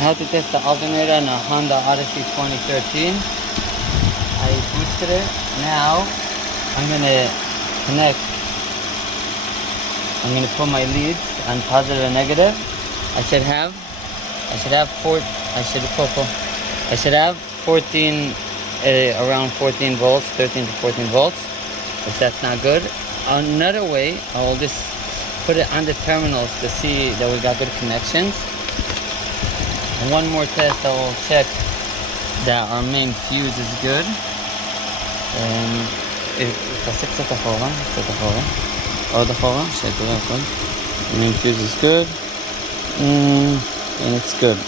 How to test the alternator on a Honda Odyssey 2013. I boosted it. Now I'm gonna connect. I'm gonna put my leads on positive and negative. I should have 14, around 14 volts, 13 to 14 volts. If that's not good, another way, I will just put it on the terminals to see that we got good connections. And one more test, I will check that our main fuse is good. And the main fuse is good, and it's good.